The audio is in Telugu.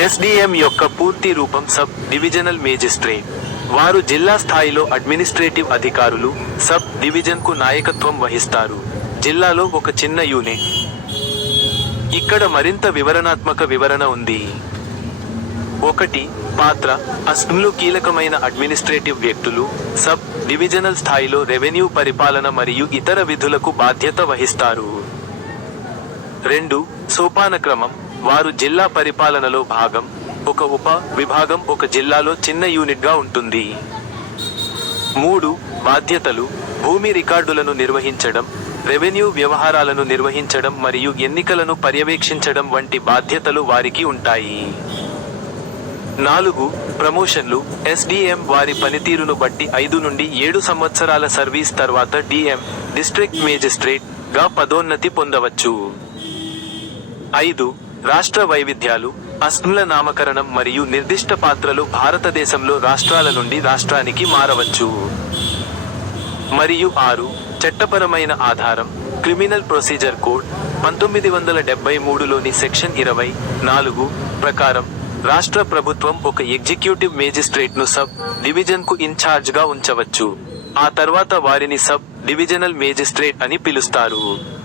ఎస్డిఎం యొక్క పూర్తి రూపం సబ్ డివిజనల్ మేజిస్ట్రేట్. వారు జిల్లా స్థాయిలో అడ్మినిస్ట్రేటివ్ అధికారులు సబ్ డివిజన్కు నాయకత్వం వహిస్తారు. జిల్లాలో ఒక చిన్న యూనిట్. ఇక్కడ మరింత వివరణాత్మక వివరణ ఉంది. ఒకటి పాత్ర. అస్మ్లు కీలకమైన అడ్మినిస్ట్రేటివ్ వ్యక్తులు సబ్ డివిజనల్ స్థాయిలో రెవెన్యూ పరిపాలన మరియు ఇతర విధులకు బాధ్యత వహిస్తారు. రెండు సోపానక్రమం. వారు జిల్లా పరిపాలనలో భాగం ఒక ఉప విభాగం ఒక జిల్లాలో చిన్న యూనిట్గా ఉంటుంది. మూడు బాధ్యతలు భూమి రికార్డులను నిర్వహించడం రెవెన్యూ వ్యవహారాలను నిర్వహించడం మరియు ఎన్నికలను పర్యవేక్షించడం వంటి బాధ్యతలు వారికి ఉంటాయి. నాలుగు ప్రమోషన్లు ఎస్డిఎం వారి పనితీరును బట్టి ఐదు నుండి ఏడు సంవత్సరాల సర్వీస్ తర్వాత డిఎం డిస్ట్రిక్ట్ మేజిస్ట్రేట్గా పదోన్నతి పొందవచ్చు. ఐదు రాష్ట్ర వైవిధ్యాలు అస్మ్ల నామకరణం మరియు నిర్దిష్ట పాత్రలు భారతదేశంలో రాష్ట్రాల నుండి రాష్ట్రానికి మారవచ్చు. మరియు ఆరు చట్టపరమైన ఆధారం క్రిమినల్ ప్రొసీజర్ కోడ్ పంతొమ్మిది వందల డెబ్బై మూడులోని సెక్షన్ ఇరవై నాలుగు ప్రకారం రాష్ట్ర ప్రభుత్వం ఒక ఎగ్జిక్యూటివ్ మేజిస్ట్రేట్ను సబ్ డివిజన్కు ఇన్ఛార్జ్గా గా ఉంచవచ్చు. ఆ తర్వాత వారిని సబ్ డివిజనల్ మేజిస్ట్రేట్ అని పిలుస్తారు.